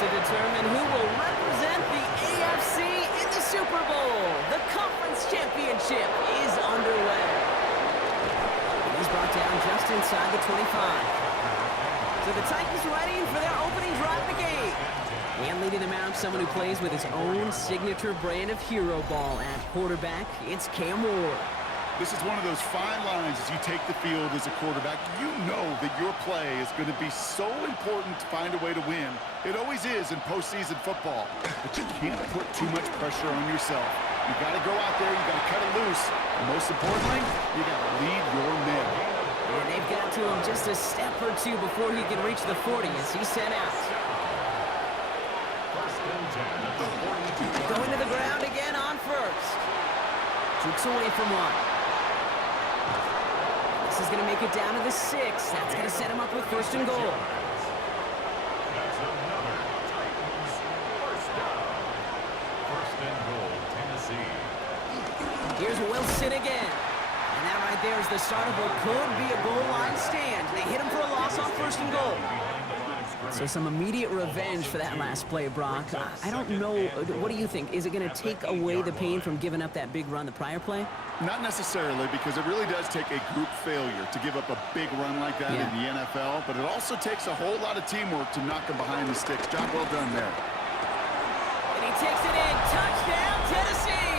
to determine who will represent the AFC in the Super Bowl. The Conference Championship is underway. And he's brought down just inside the 25. So the Titans ready for their opening drive of the game. And leading them out, someone who plays with his own signature brand of hero ball at quarterback, it's Cam Ward. This is one of those fine lines as you take the field as a quarterback. You know that your play is going to be so important to find a way to win. It always is in postseason football. But you can't put too much pressure on yourself. You got to go out there, you got to cut it loose. And most importantly, you got to lead your men. And they've got to him just a step or two before he can reach the 40 as he's sent out. Going to the ground again on first. Jukes away from one. This is going to make it down to the 6. That's going to set him up with first and goal. Here's Wilson again. And that right there is the start of what could be a goal line stand. They hit him for a loss on first and goal. So some immediate revenge for that last play, Brock. I don't know. What do you think? Is it going to take away the pain from giving up that big run the prior play? Not necessarily, because it really does take a group failure to give up a big run like that in the NFL. But it also takes a whole lot of teamwork to knock him behind the sticks. Job well done there. And he takes it in. Touchdown, Tennessee!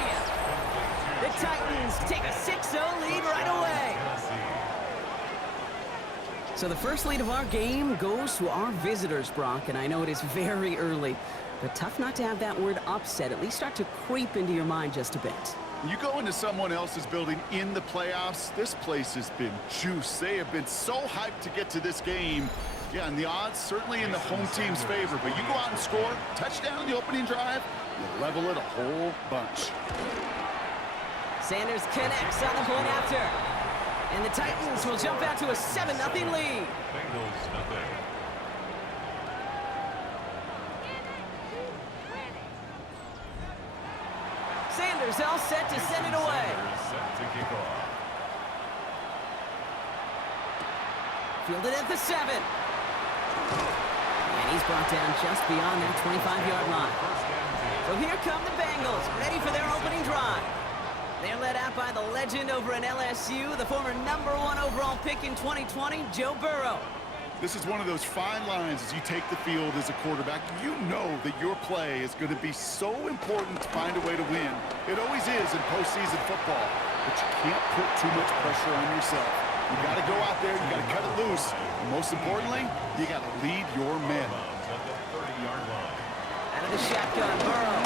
The Titans take a 6-0 lead right away. So the first lead of our game goes to our visitors, Brock, and I know it is very early, but tough not to have that word upset at least start to creep into your mind just a bit. You go into someone else's building in the playoffs, this place has been juiced. They have been so hyped to get to this game. Yeah, and the odds certainly in the home team's favor, but you go out and score, touchdown in the opening drive, you level it a whole bunch. Sanders connects on the point after. And the Titans will jump out to a 7-0 lead. Bengals nothing. Sanders all set to send it away. Set to kick off. Fielded at the 7. And he's brought down just beyond that 25-yard line. So here come the Bengals, ready for their opening drive. They're led out by the legend over in LSU, the former #1 overall pick in 2020, Joe Burrow. This is one of those fine lines as you take the field as a quarterback. You know that your play is going to be so important to find a way to win. It always is in postseason football, but you can't put too much pressure on yourself. You got to go out there, you got to cut it loose, and most importantly, you got to lead your men. Out of the shotgun, Burrow.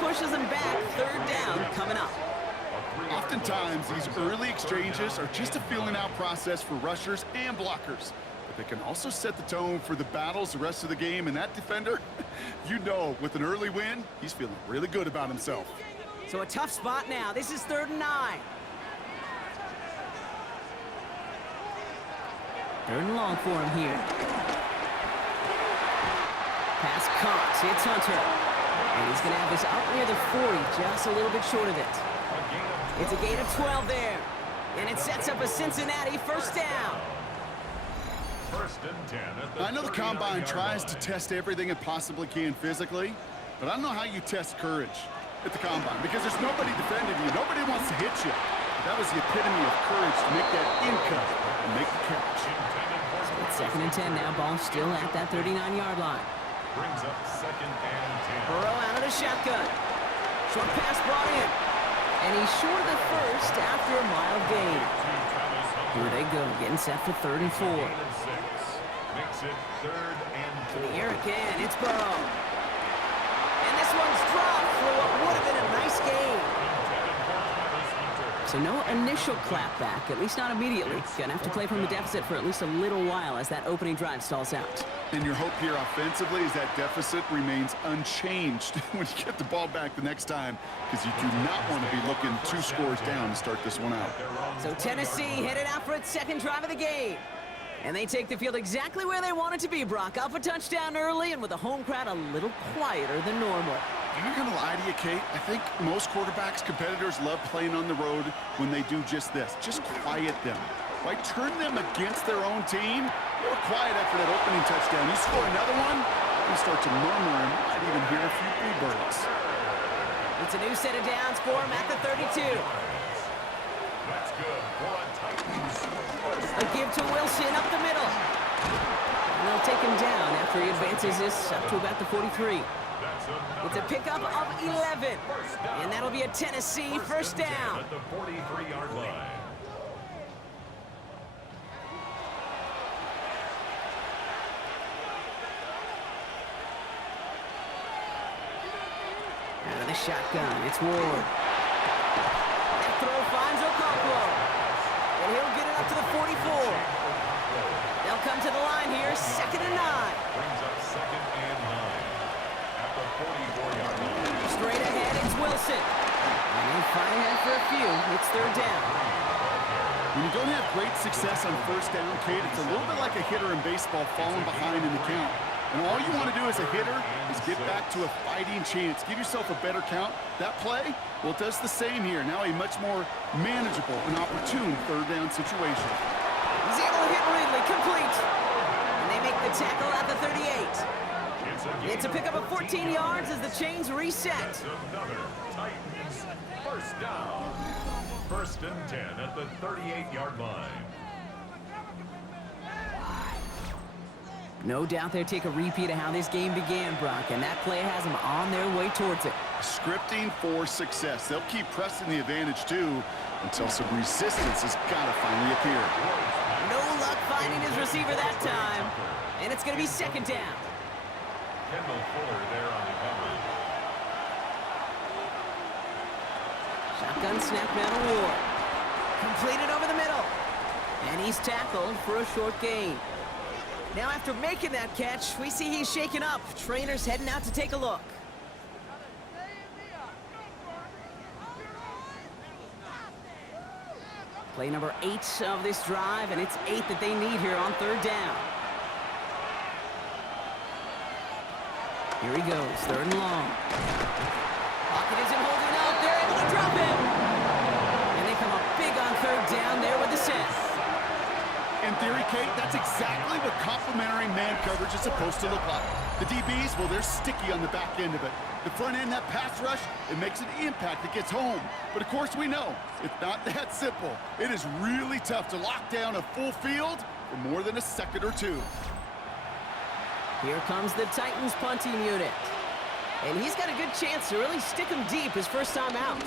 Pushes them back, third down coming up. Oftentimes, these early exchanges are just a feeling out process for rushers and blockers. But they can also set the tone for the battles the rest of the game, and that defender, you know, with an early win, he's feeling really good about himself. So a tough spot now. This is 3rd and 9. 3rd and long for him here. Pass caught. It's Hunter. And he's going to have this up near the 40, just a little bit short of it. It's a gain of 12 there. And it sets up a Cincinnati first down. First and 10. I know the Combine tries to test everything it possibly can physically, but I don't know how you test courage at the Combine, because there's nobody defending you. Nobody wants to hit you. That was the epitome of courage to make that in cut and make the catch. So it's 2nd and 10 now. Ball still at that 39-yard line. Brings up 2nd and 10. Burrow out of the shotgun. Short pass brought in. And he's short of the first after a mild gain. Here they go, getting set for 3rd and 4. Makes it 3rd and 4. To the air again, it's Burrow. And this one's dropped for what would have been a nice gain. So no initial clapback, at least not immediately. Gonna have to play from the deficit for at least a little while as that opening drive stalls out. And your hope here offensively is that deficit remains unchanged when you get the ball back the next time, because you do not want to be looking 2 scores down to start this one out. So Tennessee headed out for its 2nd drive of the game. And they take the field exactly where they want it to be, Brock. Up a touchdown early and with the home crowd a little quieter than normal. I'm not going to lie to you, Kate. I think most quarterbacks, competitors love playing on the road when they do just this. Just quiet them. right? Turn them against their own team. They were quiet after that opening touchdown. You score another one, you start to murmur and might even hear a few bluebirds. It's a new set of downs for him at the 32. That's good for a Titans. A give to Wilson up the middle. And they'll take him down after he advances this up to about the 43. It's a pickup of 11. And that'll be a Tennessee first down. At the 43-yard line. Out of the shotgun, it's Ward. That throw finds Okonkwo. And he'll get it up to the 44. They'll come to the line here, 2nd and 9. Brings up 2nd and 9. At the 44-yard line. Straight ahead, it's Wilson. And he'll find ahead for a few. It's 3rd down. When you don't have great success on first down, Kate, it's a little bit like a hitter in baseball falling behind in the count. And all you want to do as a hitter is get back to a fighting chance. Give yourself a better count. That play, well, it does the same here. Now a much more manageable and opportune 3rd down situation. He's able to hit Ridley, complete. And they make the tackle at the 38. It's a pickup of 14 yards as the chains reset. Another Titans first down. 1st and 10 at the 38-yard line. No doubt they'll take a repeat of how this game began, Brock, and that play has them on their way towards it. Scripting for success. They'll keep pressing the advantage, too, until some resistance has got to finally appear. No luck finding his receiver that time, and it's going to be 2nd down. Kendall Fuller there on the coverage. Shotgun snap now to Ward. Completed over the middle. And he's tackled for a short gain. Now after making that catch, we see he's shaken up. Trainer's heading out to take a look. Play number 8 of this drive, and it's 8 that they need here on 3rd down. Here he goes, 3rd and long. Pocket isn't holding up. They're able to drop him. And they come up big on 3rd down there with the set. In theory, Kate, that's exactly what complementary man coverage is supposed to look like. The DBs, well, they're sticky on the back end of it. The front end, that pass rush, it makes an impact. It gets home. But, of course, we know it's not that simple. It is really tough to lock down a full field for more than a second or two. Here comes the Titans punting unit. And he's got a good chance to really stick him deep his first time out.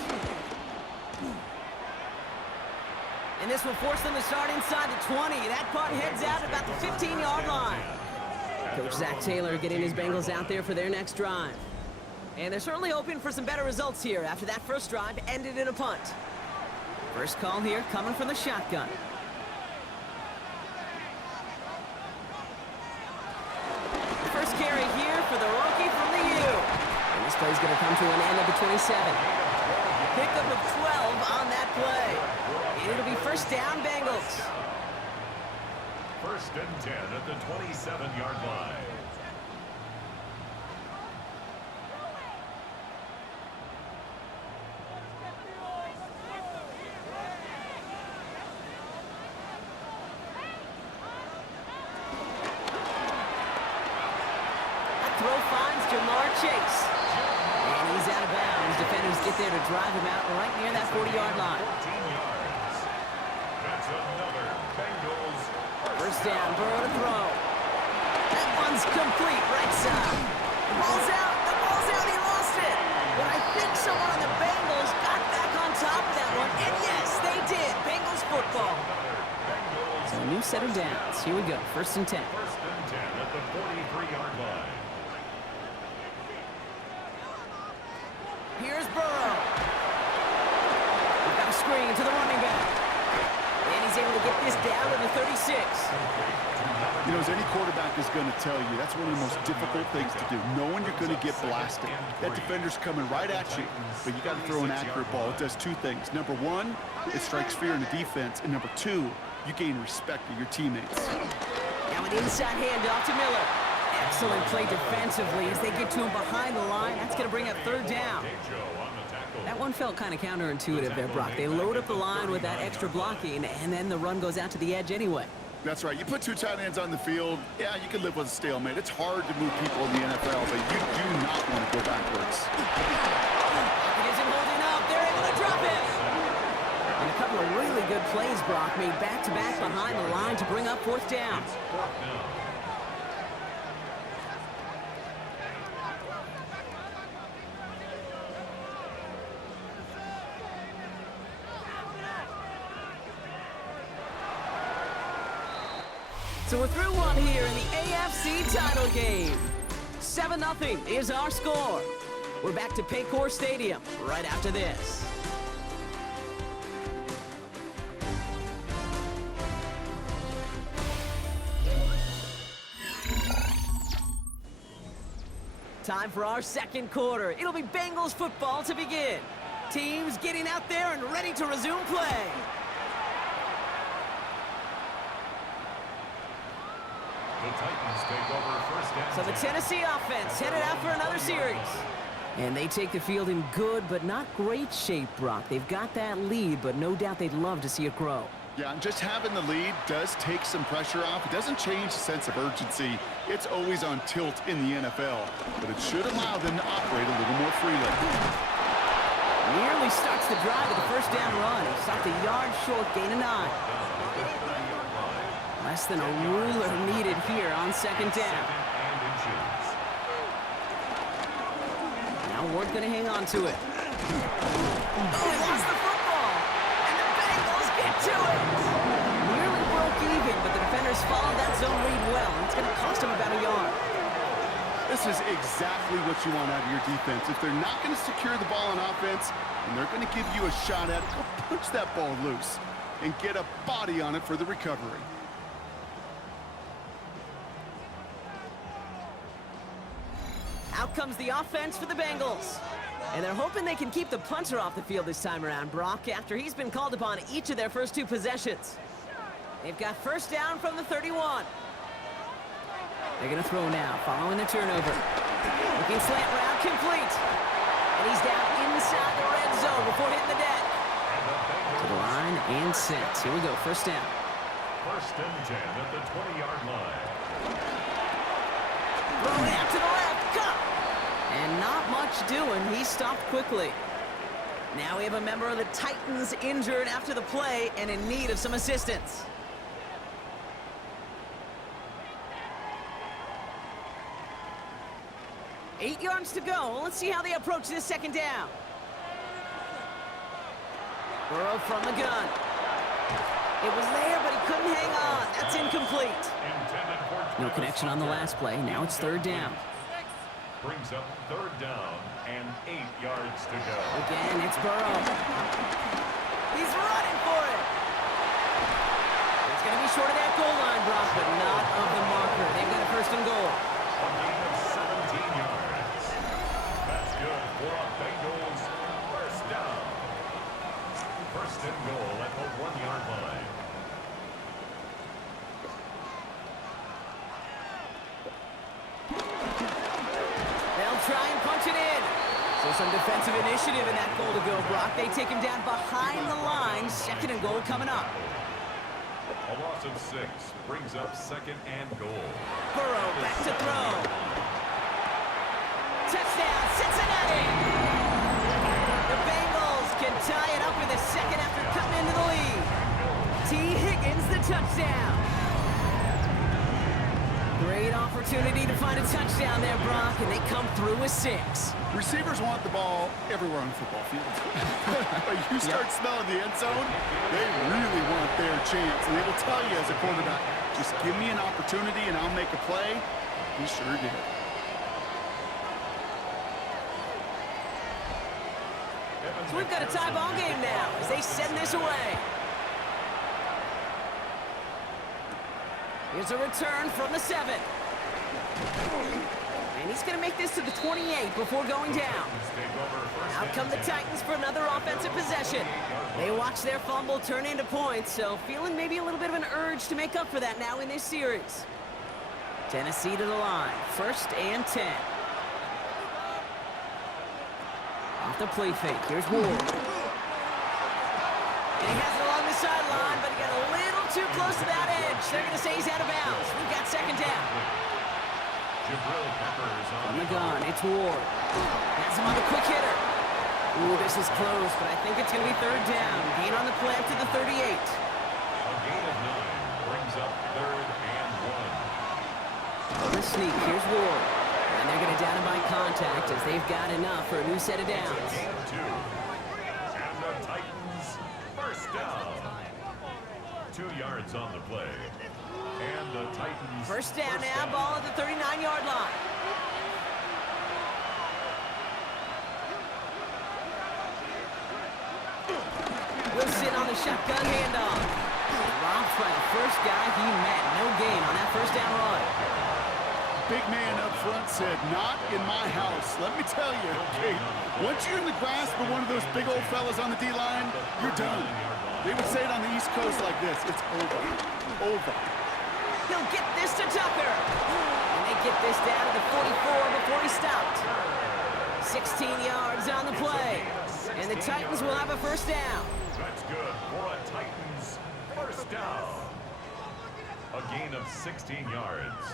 And this will force them to start inside the 20. That punt heads out at about the 15-yard line. Coach Zach Taylor getting his Bengals out there for their next drive. And they're certainly hoping for some better results here after that first drive ended in a punt. First call here coming from the shotgun. First carry here for the rookie from the U. And this play's going to come to an end at the 27. Pickup of 12 on that play. And it'll be first down, Bengals. 1st and 10 at the 27-yard line. Throw finds Jamar Chase. And he's out of bounds. Defenders get there to drive him out right near that 40-yard line. 14 yards. That's another Bengals. First down, Burrow to throw. That one's complete, right side. The ball's out. The ball's out. He lost it. But I think someone on the Bengals got back on top of that one. And yes, they did. Bengals football. So a new set of downs. Here we go. 1st and 10. 1st and 10 at the 43-yard line. Here's Burrow. We've got a screen to the running back. And he's able to get this down to the 36. You know, as any quarterback is going to tell you, that's one of the most difficult things to do, knowing you're going to get blasted. That defender's coming right at you, but you got to throw an accurate ball. It does 2 things. Number 1, it strikes fear in the defense, and number 2, you gain respect of your teammates. Now an inside handoff to Miller. Excellent play defensively as they get to him behind the line. That's going to bring up 3rd down. That one felt kind of counterintuitive there, Brock. They load up the line with that extra blocking, and then the run goes out to the edge anyway. That's right. You put two tight ends on the field, yeah, you can live with a stalemate. It's hard to move people in the NFL, but you do not want to go backwards. It isn't holding up. They're able to drop it. And a couple of really good plays, Brock, made back-to-back behind the line to bring up fourth down. So we're through one here in the AFC title game. 7-0 is our score. We're back to Paycor Stadium right after this. Time for our second quarter. It'll be Bengals football to begin. Teams getting out there and ready to resume play. The Titans take over first down. So the Tennessee offense headed out for another series. And they take the field in good but not great shape, Brock. They've got that lead, but no doubt they'd love to see it grow. Yeah, and just having the lead does take some pressure off. It doesn't change the sense of urgency. It's always on tilt in the NFL, but it should allow them to operate a little more freely. Nearly starts the drive with a first down run. He stopped a yard short, gain of 9. Less than a ruler needed here on second down. Now Ward's going to hang on to it. Oh, he lost the football! And the Bengals get to it! Nearly broke even, but the defenders followed that zone read well, and it's going to cost them about a yard. This is exactly what you want out of your defense. If they're not going to secure the ball on offense, and they're going to give you a shot at it, go punch that ball loose and get a body on it for the recovery. Out comes the offense for the Bengals. And they're hoping they can keep the punter off the field this time around, Brock, after he's been called upon each of their first two possessions. They've got first down from the 31. They're going to throw now, following the turnover. Looking slant route, complete. And he's down inside the red zone before hitting the deck. To the line and sent. Here we go, first down. First and 10 at the 20-yard line. Thrown out to the left, cut! And not much doing, he stopped quickly. Now we have a member of the Titans injured after the play and in need of some assistance. Eight yards to go. Let's see how they approach this second down. Burrow from the gun. It was there, but he couldn't hang on. That's incomplete. No connection on the last play. Now it's third down. Brings up third down and 8 yards to go. Again, it's Burrow. He's running for it. It's going to be short of that goal line, Brock, but not of the marker. They've got a first and goal. A gain of 17 yards. That's good for a Bengals first down. First and goal at the 1-yard line. Try and punch it in. So some defensive initiative in that goal to go, Brock. They take him down behind the line. Second and goal coming up. A loss of 6 brings up second and goal. Burrow back to throw. Touchdown, Cincinnati. The Bengals can tie it up in the second after cutting into the lead. T. Higgins, the touchdown. Great opportunity to find a touchdown there, Brock, and they come through with 6. Receivers want the ball everywhere on the football field. But you start smelling the end zone, they really want their chance. And they will tell you as a quarterback, just give me an opportunity and I'll make a play. He sure did. So we've got a tie ball game now as they send this away. Here's a return from the 7. And he's going to make this to the 28 before going down. Out come the Titans for another offensive possession. They watch their fumble turn into points, so feeling maybe a little bit of an urge to make up for that now in this series. Tennessee to the line, first and 10. Off the play fake. Here's Ward. And he has it along the sideline, but he got a little too close to that edge. They're going to say he's out of bounds. We've got second down. On the gun, it's Ward. Has him on the quick hitter. Ooh, this is close, but I think it's going to be third down. Gain on the play up to the 38. A gain of 9 brings up 3rd and 1. On the sneak, here's Ward. And they're going to down him by contact as they've got enough for a new set of downs. Gain of 2. And the Titans first down. 2 yards on the play. And the Titans First down now, ball at the 39-yard line. Wilson on the shotgun handoff. Robbed by the first guy he met. No gain on that first down run. Big man up front said, not in my house. Let me tell you, okay, once you're in the grasp of one of those big old fellas on the D-line, you're done. They would say it on the East Coast like this, it's over. Over. He'll get this to Tucker. And they get this down to the 44 before he stopped. 16 yards on the play. And the Titans will have a first down. That's good for a Titans first down. A gain of 16 yards.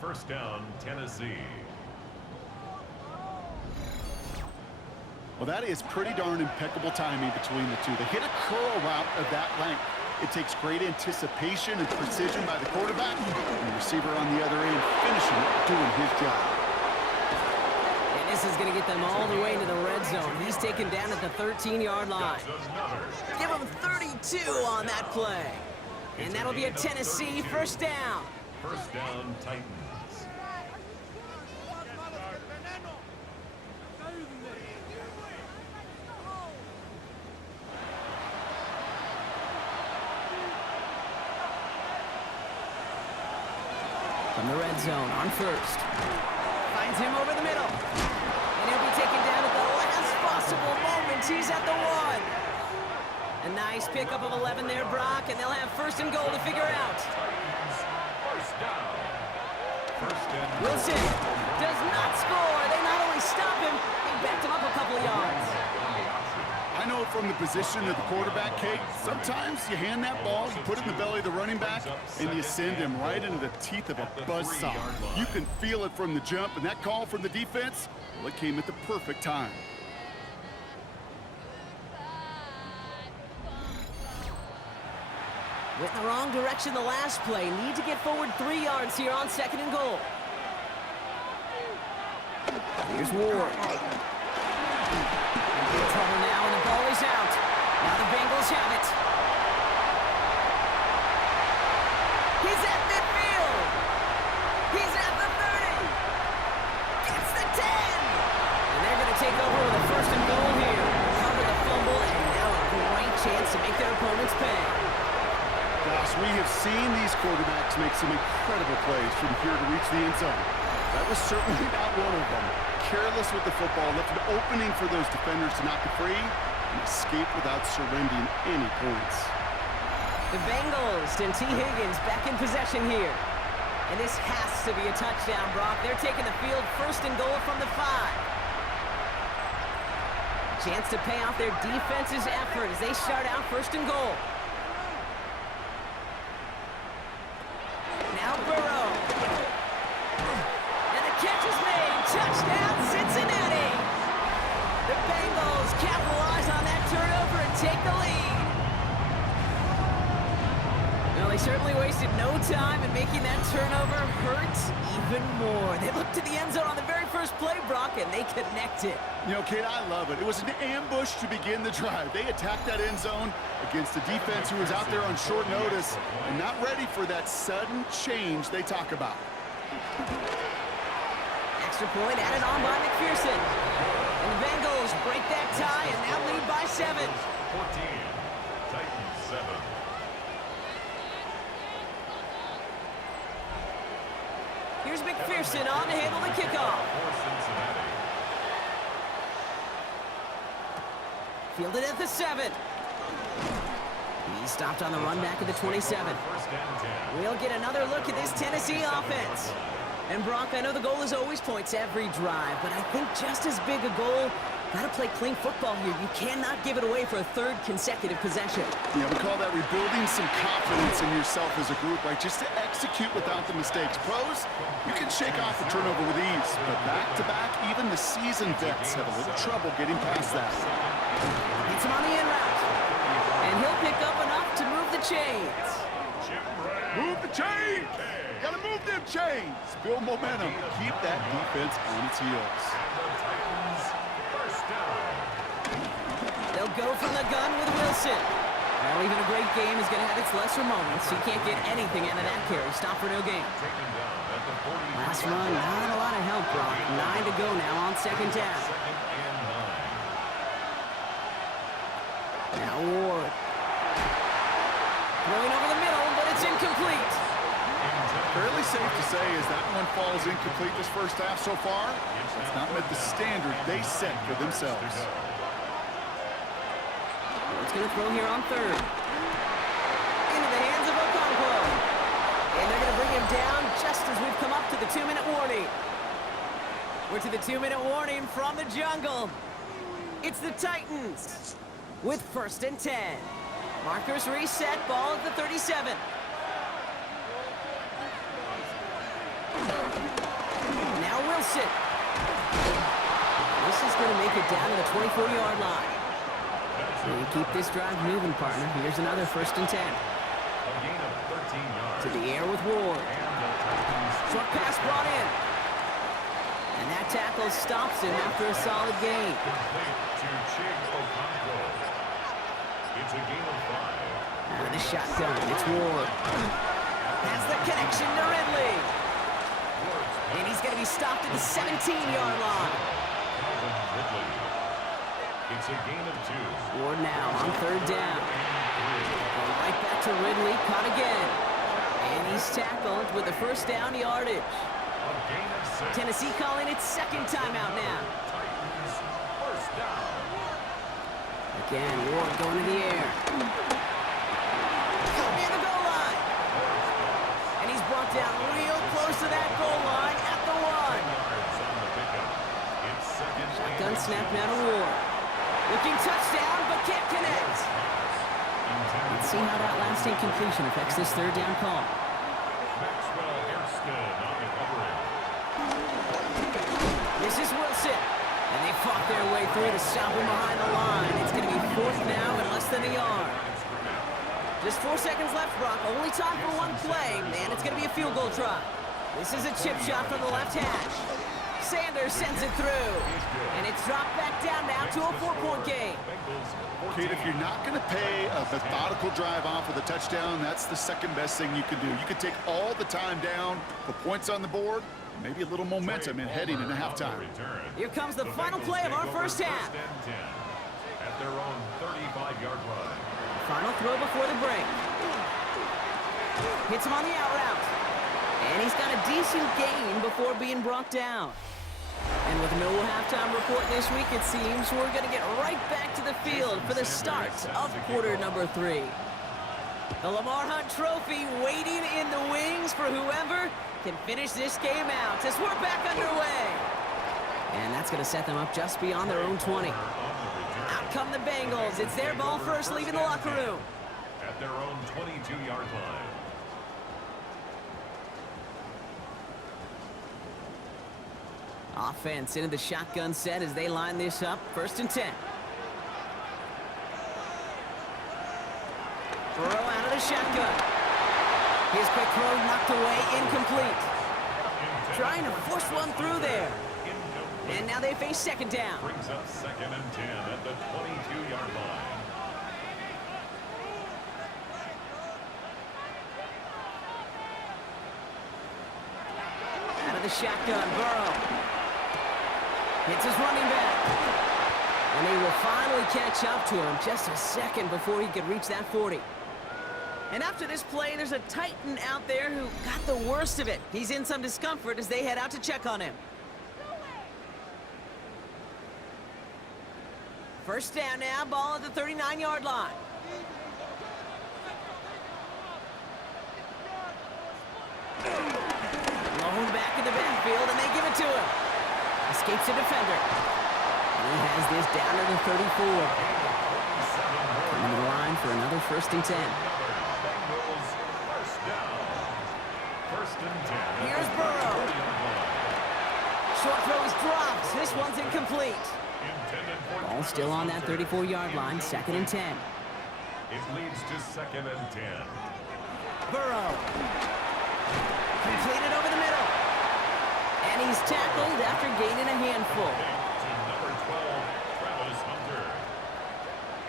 First down, Tennessee. Well, that is pretty darn impeccable timing between the two. They hit a curl route of that length. It takes great anticipation and precision by the quarterback, and the receiver on the other end finishing it, doing his job. And this is going to get them all the way into the red zone. He's taken down at the 13-yard line. Give him 32 on that play. And that'll be a Tennessee first down. First down, Titans. From the red zone on first. Finds him over the middle. And he'll be taken down at the last possible moment. He's at the 1. A nice pickup of 11 there, Brock, and they'll have first and goal to figure out. First down. Wilson does not score. They not only stop him, they backed him up a couple of yards. I know from the position of the quarterback, Kate, sometimes you hand that ball, you put it in the belly of the running back, and you send him right into the teeth of a buzzsaw. You can feel it from the jump, and that call from the defense, well, it came at the perfect time. Went in the wrong direction the last play. Need to get forward 3 yards here on second and goal. Here's Ward. In trouble now, and the ball is out. Now the Bengals have it. He's at midfield. He's at the 30. Gets the 10. And they're going to take over with a first and goal here. Cover the fumble, and now a great chance to make their opponents pay. Gosh, we have seen these quarterbacks make some incredible plays from here to reach the end zone. That was certainly not one of them. Careless with the football, left an opening for those defenders to knock it free and escape without surrendering any points. The Bengals and T. Higgins back in possession here. And this has to be a touchdown, Brock. They're taking the field first and goal from the 5. Chance to pay off their defense's effort as they start out first and goal. Now Burrow. And the catch is made. Touchdown, Cincinnati. The Bengals capitalize on that turnover and take the lead. Well, they certainly wasted no time in making that turnover hurt even more. They looked to the end zone on the very first play, Brock, and they connected. You know, Kate, I love it. It was an ambush to begin the drive. They attacked that end zone against a defense who was out there on short notice and not ready for that sudden change they talk about. Extra point added on by McPherson. And the Bengals break that tie and now lead by 7. 14. Titans 7. Here's McPherson on to handle the kickoff. For Cincinnati. Fielded at the 7. He stopped on the run back at the 27. First down 10. We'll get another look at this Tennessee offense. And Brock, I know the goal is always points every drive, but I think just as big a goal Got to play clean football here. You cannot give it away for a third consecutive possession. Yeah, we call that rebuilding some confidence in yourself as a group, right? Just to execute without the mistakes. Pros, you can shake off a turnover with ease, but back-to-back, even the seasoned vets have a little trouble getting past that. It's him on the in route. And he'll pick up enough to move the chains. Move the chains! Gotta move them chains! Build momentum. Keep that defense on its heels. They'll go from the gun with Wilson. Well, even a great game is going to have its lesser moments. He can't get anything out of that carry. Stop for no gain. Last run, not a lot of help, Brock. 9 to go now on second down. Now Ward. Throwing over the middle, but it's incomplete. Fairly safe to say as that one falls incomplete this first half so far. It's not met the standard they set for themselves. It's going to throw here on third. Into the hands of Okonkwo. And they're going to bring him down just as we've come up to the 2-minute warning. We're to the 2-minute warning from the jungle. It's the Titans with 1st and 10. Markers reset, ball at the 37. Now Wilson. This is going to make it down to the 24-yard line. You keep this drive moving, partner. Here's another 1st and 10. To the air with Ward. Short pass brought in. And that tackle stops him after a solid gain. Out of the shotgun, it's Ward. Has the connection to Ridley. And he's going to be stopped at the 17-yard line. It's a gain of 2. Ward now on 3rd down. Going right back to Ridley, caught again. And he's tackled with the 1st down yardage. Tennessee calling its 2nd timeout now. Titans, 1st down. Again, Ward going to the air. Near the goal line. And he's brought down real close to that goal line at the 1. Shotgun snap now to Ward. Looking touchdown, but can't connect. Let's see how that last incompletion affects this 3rd down call. This is Wilson. And they fought their way through to stop him behind the line. It's going to be 4th now and less than a yard. Just 4 seconds left, Brock. Only time for one play, and it's going to be a field goal try. This is a chip shot from the left hash. Sanders sends it through. And it's dropped back down now to a 4-point game. Kate, if you're not going to pay a methodical drive off with a touchdown, that's the second best thing you can do. You can take all the time down, put points on the board, maybe a little momentum in heading into halftime. Here comes the final play of our first half. At their own 35-yard line. Final throw before the break. Hits him on the out route. And he's got a decent gain before being brought down. And with no halftime report this week, it seems we're going to get right back to the field for the start of quarter number 3. The Lamar Hunt Trophy waiting in the wings for whoever can finish this game out as we're back underway. And that's going to set them up just beyond their own 20. Out come the Bengals. It's their ball first, leaving the locker room. At their own 22-yard line. Offense into the shotgun set as they line this up. 1st and 10. Burrow out of the shotgun. His quick throw knocked away, incomplete. Trying to force one through there. And now they face 2nd down. Brings up 2nd and 10 at the 22-yard line. Out of the shotgun, Burrow. Hits his running back. And they will finally catch up to him just a second before he could reach that 40. And after this play, there's a Titan out there who got the worst of it. He's in some discomfort as they head out to check on him. 1st down now, ball at the 39-yard line. Blown back in the backfield, and they give it to him. Escapes the defender. he has this down to the 34. Coming to the line for another 1st and 10. Bengals first down. 1st and 10. Here's Burrow. Short throw is dropped. This one's incomplete. Ball still on that 34-yard line. 2nd and 10. It leads to 2nd and 10. Burrow. Completed over the middle. And he's tackled after gaining a handful. To number 12, Travis Hunter.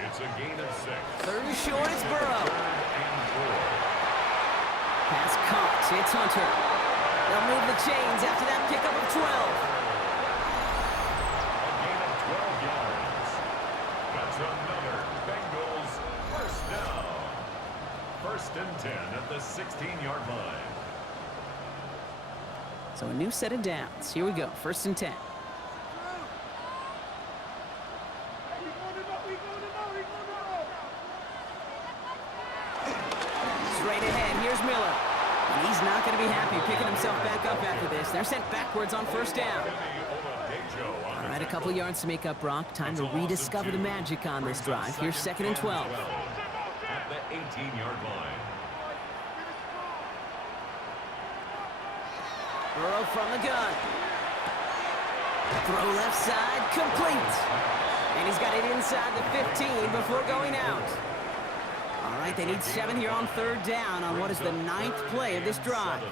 It's a gain of 6. 3rd and short, it's Burrow. 3rd and 4. Pass caught. It's Hunter. They'll move the chains after that pickup of 12. A gain of 12 yards. That's another Bengals first down. 1st and 10 at the 16-yard line. So a new set of downs. Here we go. 1st and 10. Straight ahead. Here's Miller. And he's not going to be happy picking himself back up after this. They're sent backwards on 1st down. All right, a couple yards to make up, Brock. Time to rediscover the magic on this drive. Here's 2nd and 12. At the 18-yard line. Burrow from the gun. Throw left side, complete. And he's got it inside the 15 before going out. All right, they need 7 here on 3rd down on what is the 9th play of this drive.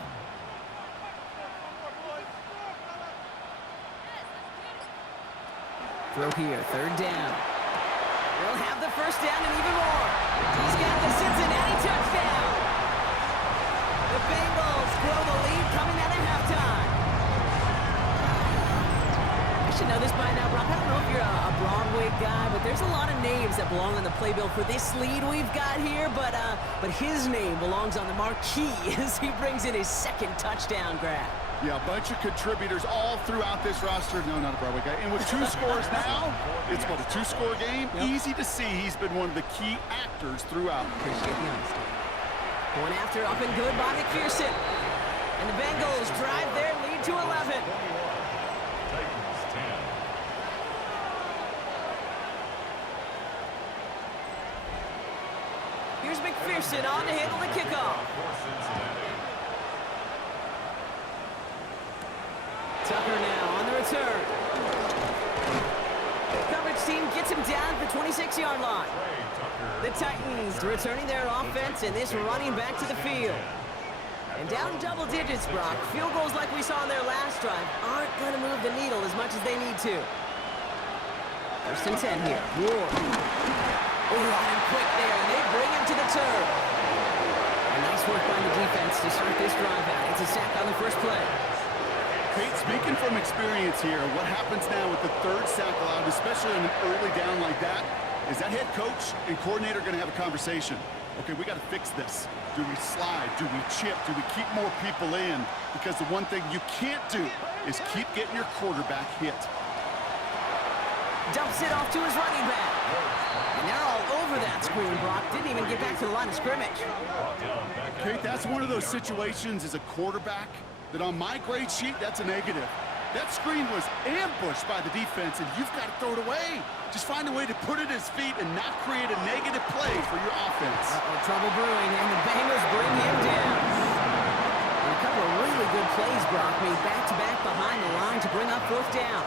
Throw here, 3rd down. They'll have the 1st down and even more. He's got the Cincinnati touchdown. The Bengals grow the lead coming out of halftime. I should know this by now, Brock. I don't know if you're a Broadway guy, but there's a lot of names that belong on the playbill for this lead we've got here. But his name belongs on the marquee as he brings in his 2nd touchdown grab. Yeah, a bunch of contributors all throughout this roster. No, not a Broadway guy. And with 2 scores now, it's what, a 2-score game? Yep. Easy to see he's been one of the key actors throughout. Appreciate the honesty. Going after up and good by McPherson. And the Bengals drive their lead to 11. Titans 10. Here's McPherson on to handle the kickoff. For Cincinnati. Tucker now on the return. Coverage team gets him down at the 26-yard line. The Titans returning their offense and this running back to the field. And down double digits, Brock. Field goals like we saw in their last drive aren't going to move the needle as much as they need to. 1st and 10 here. Ward. Oh, on him quick there, and they bring him to the turf. And nice work by the defense to start this drive out. It's a sack on the 1st play. Pete, speaking from experience here, what happens now with the 3rd sack allowed, especially on an early down like that, is that head coach and coordinator going to have a conversation. Okay, we got to fix this. Do we slide? Do we chip? Do we keep more people in? Because the one thing you can't do is keep getting your quarterback hit. Dumps it off to his running back. And they're all over that screen, Brock. Didn't even get back to the line of scrimmage. Okay, that's one of those situations as a quarterback that on my grade sheet, that's a negative. That screen was ambushed by the defense, and you've got to throw it away. Just find a way to put it at his feet and not create a negative play for your offense. Trouble brewing, and the Bengals bring him down. And a couple of really good plays, Brock, made back-to-back behind the line to bring up 4th down.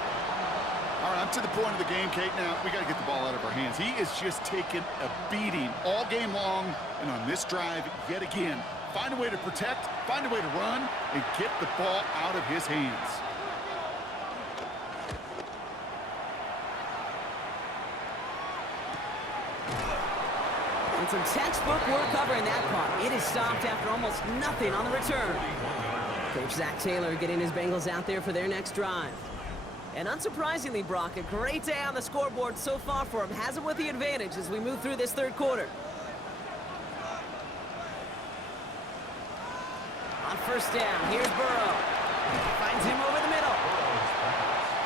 All right, I'm to the point of the game, Kate. Now, we got to get the ball out of our hands. He is just taking a beating all game long, and on this drive, yet again, find a way to protect, find a way to run, and get the ball out of his hands. And some textbook work covering that punt. It is stopped after almost nothing on the return. Coach Zach Taylor getting his Bengals out there for their next drive. And unsurprisingly, Brock, a great day on the scoreboard so far for him. Has him with the advantage as we move through this 3rd quarter. On 1st down, here's Burrow. Finds him over the middle.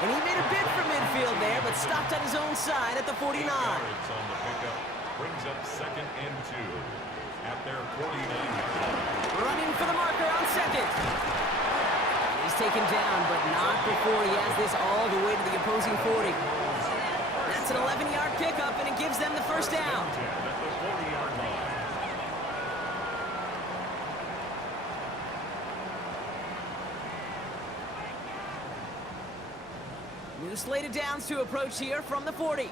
And he made a bid for midfield there, but stopped on his own side at the 49. Brings up 2nd and 2 at their 49-yard line. Running for the marker on 2nd. He's taken down, but not before he has this all the way to the opposing 40. It's an 11-yard pickup, and it gives them the first down. At the 40-yard line. New slate of downs to approach here from the 40.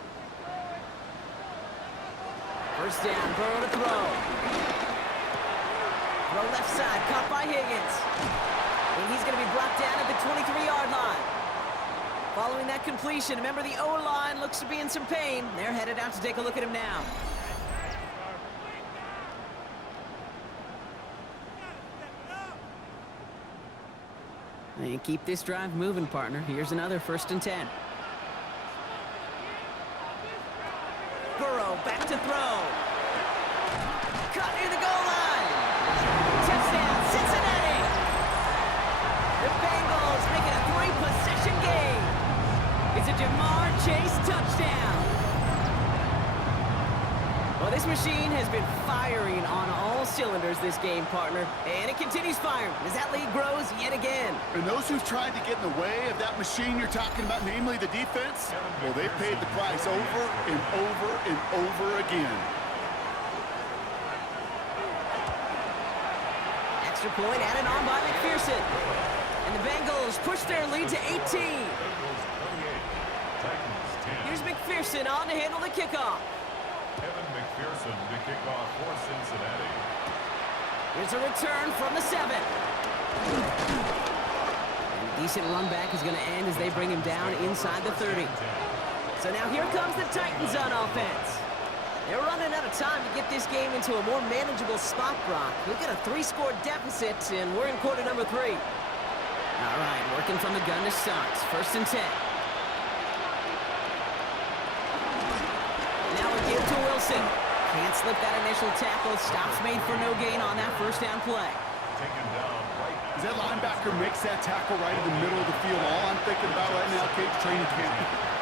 First down, Burrow to throw. Throw left side, caught by Higgins. And he's going to be brought down at the 23-yard line. Following that completion, remember the O-line looks to be in some pain. They're headed out to take a look at him now. And keep this drive moving, partner. Here's another 1st and 10. Burrow back to throw. Caught near the goal line. Touchdown, Cincinnati. The Bengals make it a 3-possession game. It's a Jamar Chase touchdown. Well, this machine has been firing on all cylinders this game, partner. And it continues firing as that lead grows yet again. And those who've tried to get in the way of that machine you're talking about, namely the defense, well, they paid the price over and over and over again. Extra point added on by McPherson. And the Bengals push their lead to 18. Bengals 28, Titans 10. Here's McPherson on to handle the kickoff. Kevin McPherson to kick off for Cincinnati. Here's a return from the 7. And a decent run back is going to end as they bring him down inside the 30. So now here comes the Titans on offense. They're running out of time to get this game into a more manageable spot, Brock. We've got a 3-score deficit, and we're in quarter number 3. All right, working from the gun to start. 1st and 10. Now a give to Wilson. Can't slip that initial tackle. Stops made for no gain on that 1st down play. Taken down right. As that linebacker makes that tackle right in the middle of the field, all I'm thinking about right now, Cage, training camp.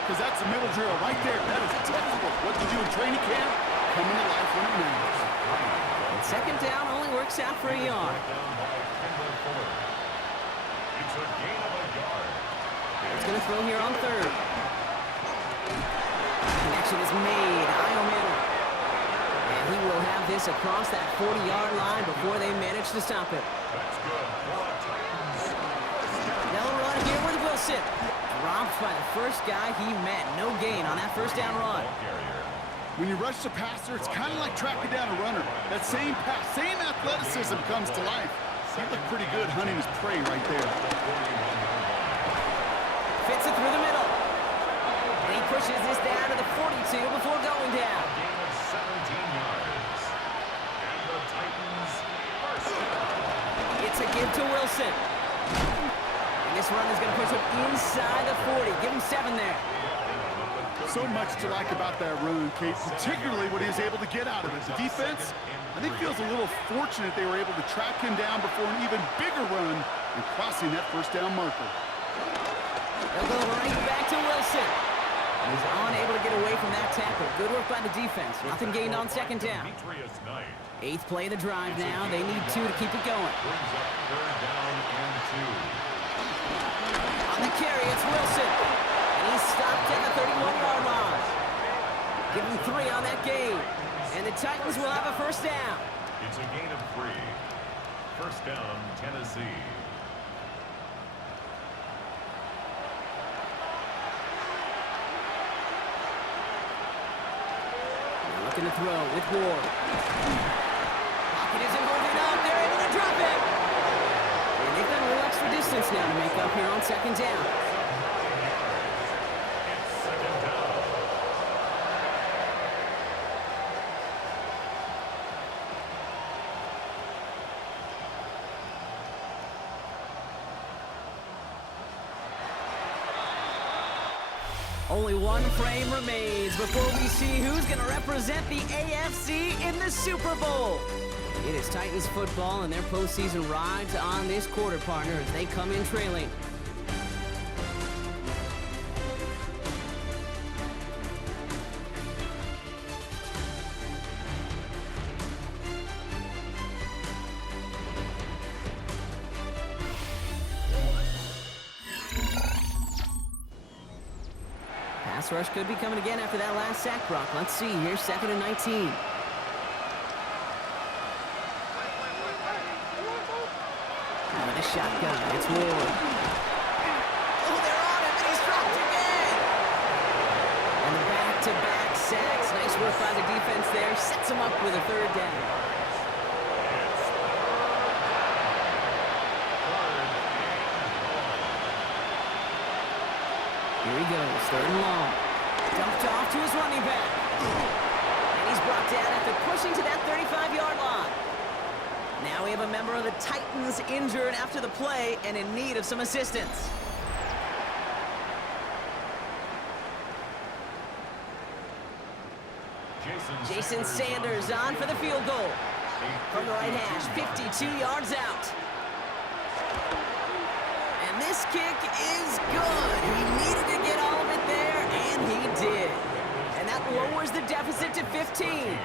Because that's the middle drill right there. That is textbook. What you do in training camp, coming to life when it matters. And 2nd down only works out for a yard. Down by Kendall Fuller. It's a gain of a yard. It's going to throw here on 3rd. Connection is made. Iowa. And he will have this across that 40-yard line before they manage to stop it. That's good for the Titans. They'll run here with Wilson. Dropped by the first guy he met. No gain on that 1st down run. Ball carrier. When you rush the passer, it's kind of like tracking down a runner. That same pass, same athleticism comes to life. He looked pretty good hunting his prey right there. Fits it through the middle. And he pushes this down to the 42 before going down. Gain of 17 yards. And the Titans first down. It's a give to Wilson. And this run is going to push him inside the 40. Give him 7 there. So much to like about that run, Kate, particularly what he was able to get out of it. The defense, I think, feels a little fortunate they were able to track him down before an even bigger run and crossing that 1st down marker. They'll go right back to Wilson. He's unable to get away from that tackle. Good work by the defense. Nothing gained on 2nd down. 8th play of the drive now. They need 2 to keep it going. Brings up 3rd down and 2. On the carry, it's Wilson. And he's stopped at the 31-yard line. Give him 3 on that gain. And the Titans will have a 1st down. It's a gain of 3. 1st down, Tennessee. Looking to throw with Ward. Pocket isn't holding up. They're able to drop it. And they've got a little extra distance now to make up here on 2nd down. It's 2nd down. Only one frame remains before we see who's going to represent the AFC in the Super Bowl. It is Titans football, and their postseason rides on this quarter, partner, as they come in trailing. Pass rush could be coming again after that last sack, Brock. Let's see. Here's 2nd and 19. Out of the shotgun. It's Ward. Oh, they're on him, and he's dropped again. And the back-to-back sacks. Nice work by the defense there. Sets him up with a 3rd down. Here he goes, 3rd and long. Dumped off to his running back. And he's brought down after pushing to that 35-yard line. Now we have a member of the Titans injured after the play and in need of some assistance. Jason Sanders on for the field goal. From the right hash, 52 yards out. And this kick is good. He needed to get all of it there, and he did. And that lowers the deficit to 15.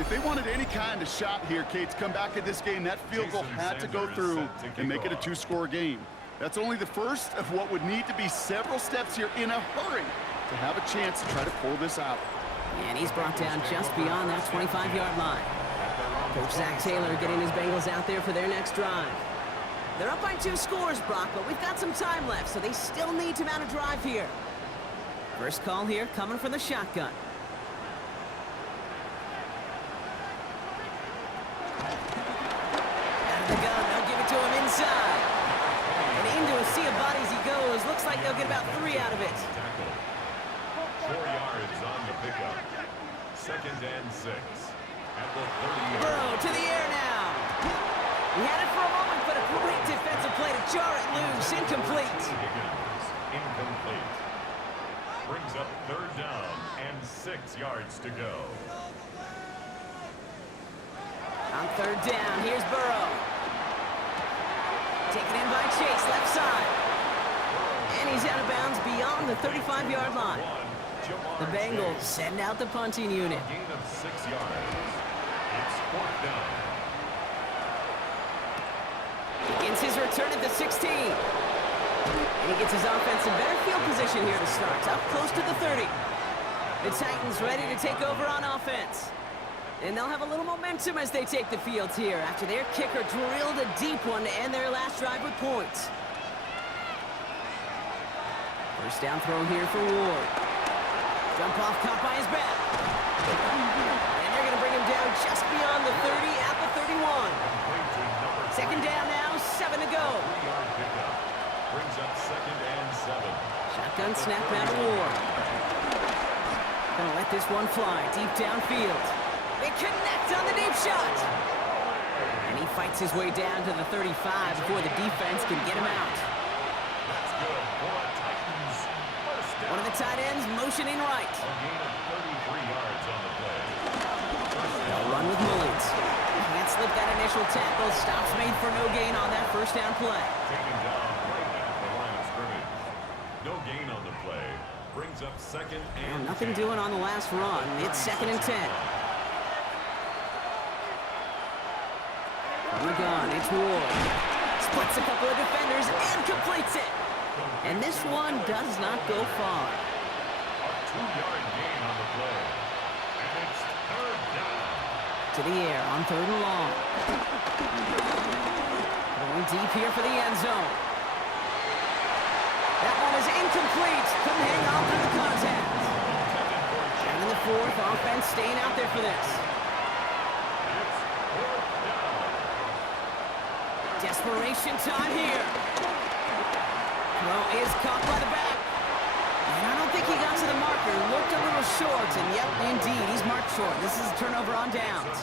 If they wanted any kind of shot here, Kate, to come back in this game, that field goal had to go through and make it a 2-score game. That's only the first of what would need to be several steps here in a hurry to have a chance to try to pull this out. And he's brought down just beyond that 25-yard line. Coach Zach Taylor getting his Bengals out there for their next drive. They're up by 2 scores, Brock, but we've got some time left, so they still need to mount a drive here. First call here coming from the shotgun. Out of the gun, they'll give it to him inside. And into a sea of bodies he goes. Looks like they'll get about 3 out of it. 4 yards on the pickup. 2nd and 6. At the 30-yard. Burrow to the air now. He had it for a moment, but a great defensive play to jar it loose. Incomplete. Higgins, incomplete. Brings up 3rd down and 6 yards to go. On 3rd down, here's Burrow. Taken in by Chase, left side. And he's out of bounds beyond the 35-yard line. The Bengals send out the punting unit. Gain of 6 yards. It's 4th down. Begins his return at the 16. And he gets his offense in better field position here to start. Up close to the 30. The Titans ready to take over on offense. And they'll have a little momentum as they take the field here after their kicker drilled a deep one to end their last drive with points. First down throw here for Ward. Jump off caught by his back. And they're going to bring him down just beyond the 30 at the 31. 2nd down now, 7 to go. 3-yard pickup. Brings up 2nd and 7. Shotgun snap out of Ward. Gonna let this one fly deep downfield. They connect on the deep shot. And he fights his way down to the 35 before the defense can get him out. That's good for Titans. First down. One of the tight ends motioning right. A gain of 33 yards on the play. They'll run with Mullins. Can't slip that initial tackle. Stops made for no gain on that first down play. Taken down right at the line of scrimmage. No gain on the play. Brings up 2nd and Nothing doing on the last run. It's 2nd and 10. From the gun, it's Ward. Splits a couple of defenders and completes it. And this one does not go far. A 2-yard gain on the play. And it's 3rd down. To the air on 3rd and long. Going deep here for the end zone. That one is incomplete. Couldn't hang on through the contact. And in the 4th, offense staying out there for this. Desperation time here. Throw is caught by the back. And I don't think he got to the marker. Looked a little short, and yep, indeed, he's marked short. This is a turnover on downs.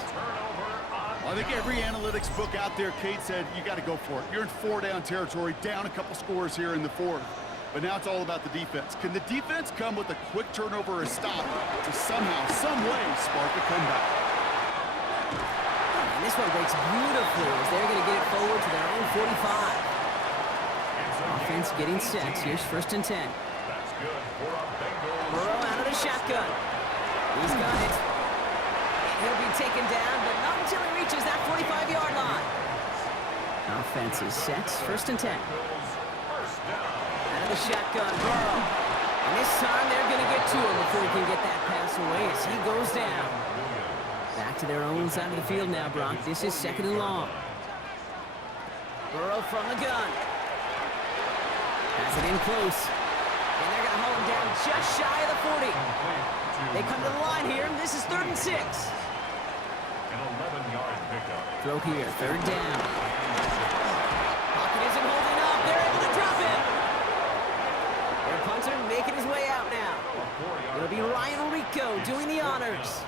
Well, I think every analytics book out there, Kate, said you got to go for it. You're in 4-down territory, down a couple scores here in the 4th. But now it's all about the defense. Can the defense come with a quick turnover or a stop to somehow, some way, spark a comeback? And this one breaks beautifully as they're going to get it forward to their own 45. Offense getting set. Here's 1st and 10. That's good for a Bengals. Burrow out of the shotgun. He's got it. And he'll be taken down, but not until he reaches that 45-yard line. Offense is set. 1st and 10. First down. Out of the shotgun, Burrow. And this time they're going to get to him before he can get that pass away as he goes down. Back to their own side of the field now, Brock. This is 2nd and long. Burrow from the gun. Has it in close. And they're going to haul him down just shy of the 40. They come to the line here. This is 3rd and 6. An 11-yard pickup. Throw here, 3rd down. Pocket isn't holding up. They're able to drop him. Their punter making his way out now. It'll be Ryan Rico doing the honors.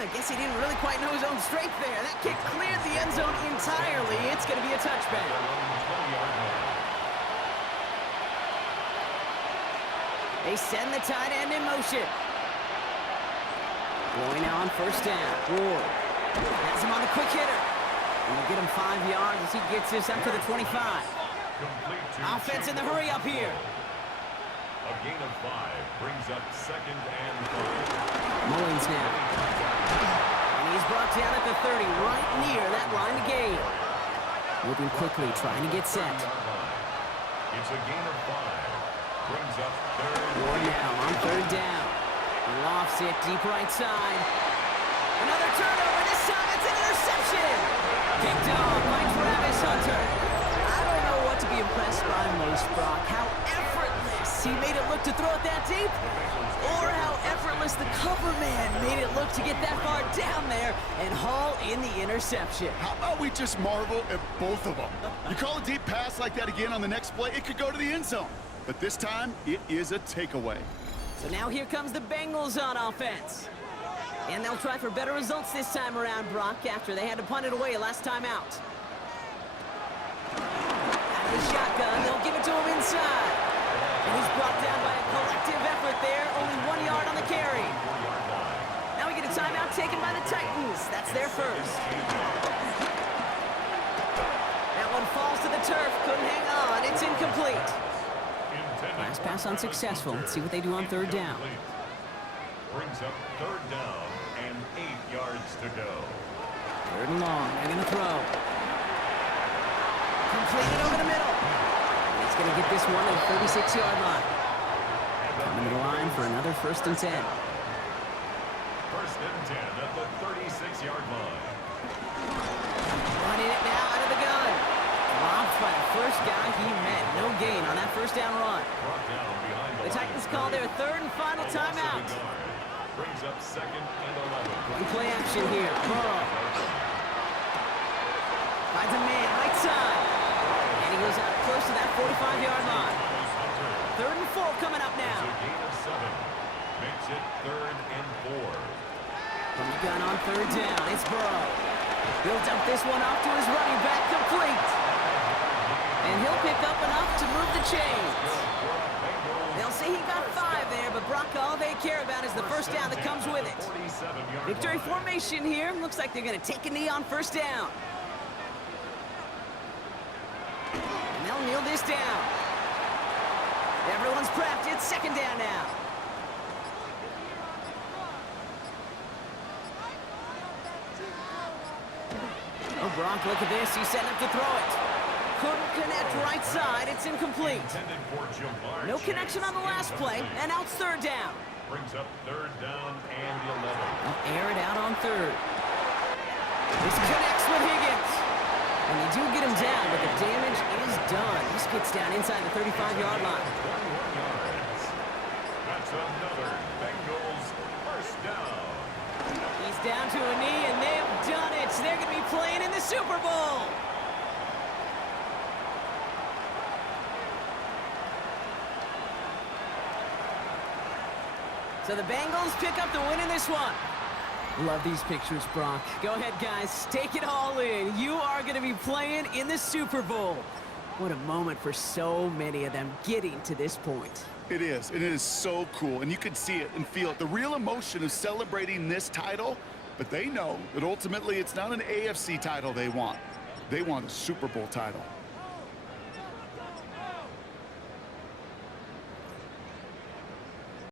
I guess he didn't really quite know his own strength there. That kick cleared the end zone entirely. It's going to be a touchback. They send the tight end in motion. Going now on 1st down. Ward has him on the quick hitter. And we'll get him 5 yards as he gets this up to the 25. Offense in the hurry up here. A gain of 5 brings up 2nd and 5. Mullins now. And he's brought down at the 30, right near that line of gain. Moving quickly, trying to get set. It's a gain of 5. Brings up 3rd. Ward now on 3rd down. Lofts it deep right side. Another turnover. This time it's an interception. Picked off by Travis Hunter. I don't know what to be impressed by most, Brock. How effortless he made it look to throw it that deep, or how effortless the cover man made it look to get that far down there and haul in the interception. How about we just marvel at both of them? You call a deep pass like that again on the next play, it could go to the end zone. But this time, it is a takeaway. So now here comes the Bengals on offense. And they'll try for better results this time around, Brock, after they had to punt it away last time out. Out of the shotgun, they'll give it to him inside. And he's brought down by a collective effort there, only 1 yard on the carry. Now we get a timeout taken by the Titans. That's their first. That one falls to the turf, couldn't hang on, it's incomplete. Last pass unsuccessful. Let's see what they do on 3rd down. Brings up 3rd down and 8 yards to go. 3rd and long. They're going to throw. Completed over the middle. He's going to get this one at the 36-yard line. Coming to the line for another 1st and 10. 1st and 10 at the 36-yard line. Running it now out of the gun. Dropped by the first guy he met. No gain on that 1st down run. Brought down behind The Titans call their 3rd and final timeout. Brings up 2nd and 11. One play action here. Burrow. Finds a man right side. And he goes out close to that 45-yard line. 3rd and 4 coming up now. It's a gain of 7. Makes it 3rd and 4. From the gun on 3rd down, it's Burrow. He'll dump this one off to his running back, complete. And he'll pick up enough to move the chains. They'll say he got 5 there, but Brock, all they care about is the 1st down that comes with it. Victory formation here. Looks like they're going to take a knee on 1st down. And they'll kneel this down. Everyone's prepped. It's 2nd down now. Oh, Brock, look at this. He's setting up to throw it. Couldn't connect right side. It's incomplete. No connection on the last play, and now it's 3rd down. Brings up 3rd down and 11. They'll air it out on 3rd. This connects with Higgins. And they do get him down, but the damage is done. This gets down inside the 35-yard line. 21 yards. That's another Bengals 1st down. He's down to a knee, and they've done it. They're going to be playing in the Super Bowl. So the Bengals pick up the win in this one. Love these pictures, Brock. Go ahead, guys. Take it all in. You are going to be playing in the Super Bowl. What a moment for so many of them getting to this point. It is, and it is so cool, and you can see it and feel it. The real emotion of celebrating this title, but they know that ultimately it's not an AFC title they want. They want a Super Bowl title.